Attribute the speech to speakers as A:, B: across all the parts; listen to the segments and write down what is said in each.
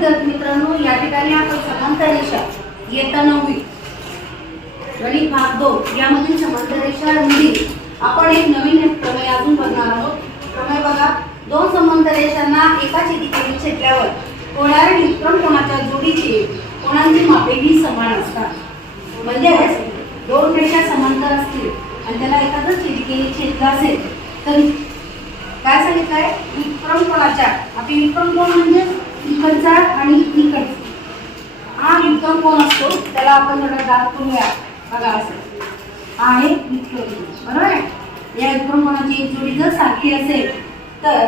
A: विद्यार्थी मित्रांनो. या ठिकाणी आपण समांतर रेषा येता नववी गणित भाग दोन. यामधील समांतर रेषा रुंदी. आपण एक नवीन प्रमेय अजून बघणार आहोत. प्रमेय बघा. दोन समांतर रेषांना एका छेदिकेने छेदल्यावर होणाऱ्या विक्रम कोणाच्या जोडीची? कोणांची मापे ही समान असतात. म्हणजेच दोन रेषा समांतर असतील आणि त्याला एखादं छेदिकेने छेदलं असेल तर काय सांगितलंय? विक्रम कोणाच्या? आपली विक्रम कोण म्हणजे? इकडचा आणि इकडचा. हा विक्रम कोण असतो? त्याला आपण थोडा दाब करूया बघा असं. हा आहे इतकं बरोबर आहे? या विक्रम कोणाची जोडी जर सारखी असेल तर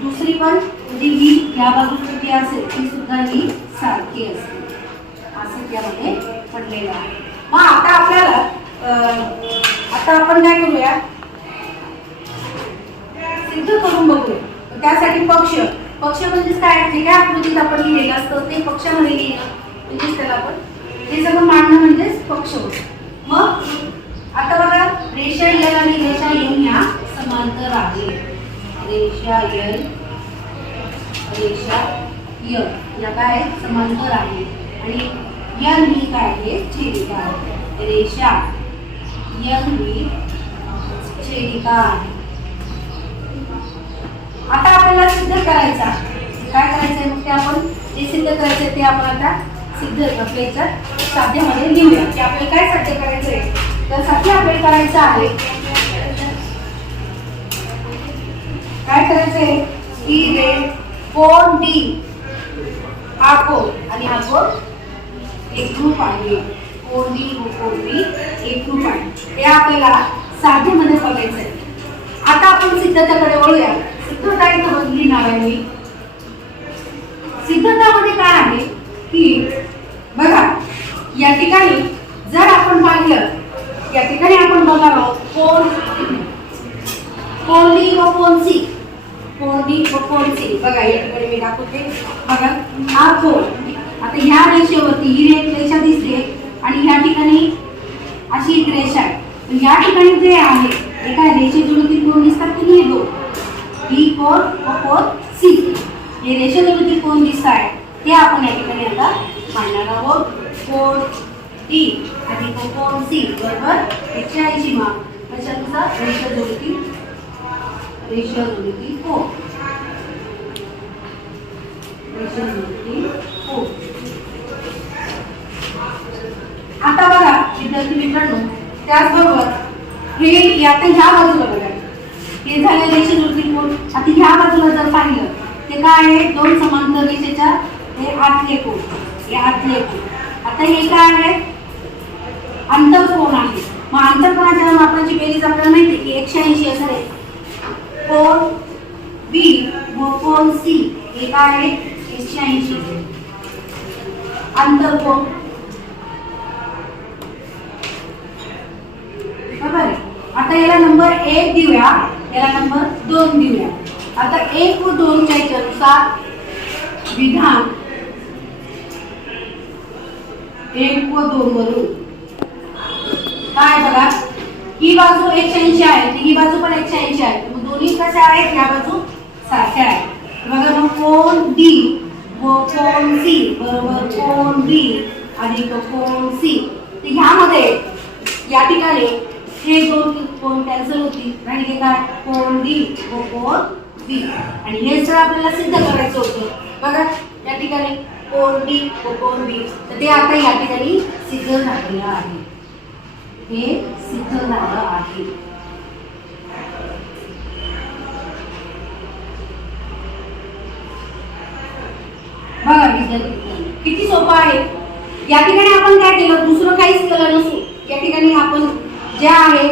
A: दुसरी पण म्हणजे ही या बाजूची जी असेल ती सुद्धा ही सारखी असेल. असं त्यामध्ये पडलेलं आहे. मग आता आपल्याला आता आपण काय करूया? सिद्ध करून बघूया. त्यासाठी पक्ष. पक्ष म्हणजेच काय? जे काय आकृतीत आपण लिहिलेलं असतं ते पक्षामध्ये लिहिणं म्हणजेच त्याला आपण. ते सगळं मांडणं म्हणजेच पक्ष होतं. मग आता बघा रेषा यल आणि रेषा यन ह्या समांतर आहे रेषा यल रेषा य या काय समांतर आहे आणि यन ही काय आहे? छेदिका आहे. रेषा यन ही छेदिका आहे. करायचा. काय करायचंय मग ते आपण जे सिद्ध करायचंय ते आपण आता सिद्ध आपल्या याच्यात साध्यामध्ये लिहूया. की आपल्याला काय साध्य करायचंय? तर साध्य आपल्याला करायचं आहे. काय करायचंय? की रे कोण डी? हा कोण? आणि हा कोण? एक ग्रुप आहे. कोण डी हो कोण डी? एक ग्रुप आहे. ते आपल्याला साध्यामध्ये बघायचं आहे आता आपण सिद्धताकडे वळूया. सिद्धता इथं बदली नाव आहे मी. सिद्धतामध्ये काय आहे की बघा या ठिकाणी जर आपण पाहिलं या ठिकाणी आपण बघणार आहोत कोण? कोणी व कोणसी कोणी व कोणसी बघा या ठिकाणी मी दाखवते. बघा हा कोण? आता ह्या रेषेवरती ही रेख रेषा दिसते आणि ह्या ठिकाणी अशी एक रेषा आहे. या ठिकाणी जे आहे एका रेषेजोडीतील कोण दिसतात? की नाही दोन. बी फोर व फोर सी हे रेषेजोडीतील कोण दिसत आहे ते आपण या ठिकाणी आता मांडणार आहोत. कोण टी आणि तो कोण सी बरोबर एकशे ऐंशी मार्क कशानुसार? रेषेजोडीतील हो रेषा जोडती हो आता बघा विद्यार्थी मित्रांनो त्याचबरोबर हे आता ह्या बाजूला बघा. हे झाले रेषेजोडीतील त्रिकोण आता ह्या बाजूला जर पाहिलं ते काय आहे? दोन समांतर रेषेच्या हे आतले कोण हे आतले कोण आता हे काय आहे? आंतरकोण आहे. मग आंतरकोणाच्या मापाची बेरीज आपल्याला माहिती की एकशे ऐंशी असं आहे. कोण? बी. व कोण? सी. हे काय आहे? एकशे ऐंशी आंतरकोण बरोबर आहे. आता याला नंबर एक देऊया. याला नंबर दोन देऊया. आता एक व दोनच्या याच्यानुसार विधान एक व दोन वरून. काय बघा? ही बाजू एकशे ऐंशी आहे ही बाजू पण एकशे ऐंशी आहे. मग दोन्ही कशा आहेत? ह्या बाजू सारख्या आहेत. बघा मग कोण डी व कोण सी बरोबर कोण बी आणि कोण सी तर ह्यामध्ये या ठिकाणी हे दोन कोण कॅन्सल होतील राहिले काय कोण डी व कोण बी हो, आणि हे जर आपल्याला सिद्ध करायचं होतं. बघा या ठिकाणी कोण डी व हो, कोण बी तर ते आता या ठिकाणी सिद्ध झालेलं आहे. हे सिद्ध झालं आहे. बघा विद्यार्थी किती सोपं आहे. या ठिकाणी आपण काय केलं? दुसरं काहीच केलं नसून या ठिकाणी आपण ज्या आहे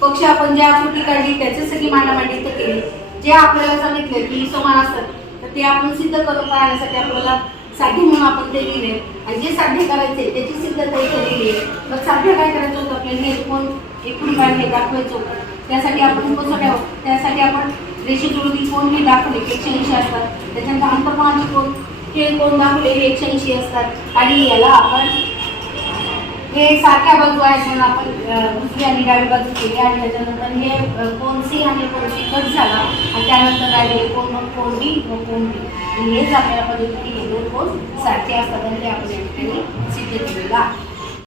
A: पक्ष आपण ज्या कृती काढली त्याच्यासाठी मांडामांडी इथं केली. जे आपल्याला सांगितलं की समान असतात तर ते आपण सिद्ध करून पाहण्यासाठी आपल्याला साध्य म्हणून आपण ते लिहिले. आणि जे साध्य करायचे त्याची सिद्धता इथे आहे. मग साध्य काय करायचं होतं? आपल्याला हे कोण? एकूण काढले दाखवायचो त्यासाठी आपण कसं त्यासाठी आपण रेषेजोडी कोण हे दाखवले? एकशे ऐंशी असतात. त्याच्यानंतर अंतर्मानाचे कोण? हे कोण दाखवले? हे एकशे ऐंशी असतात. आणि याला आपण हे सारख्या बाजू आहेत म्हणून आपण दुसरी आणि डावी बाजू केली आणि त्याच्यानंतर हे अं, कोण सी आणि कोण सी कट झाला आणि त्यानंतर राहिले कोण मग कोण बी व कोण बी आणि हेच आपल्याला पद्धतीने हे दोन कोण सारखे असतात आणि ते आपण या ठिकाणी सिद्ध केलेलं आहे.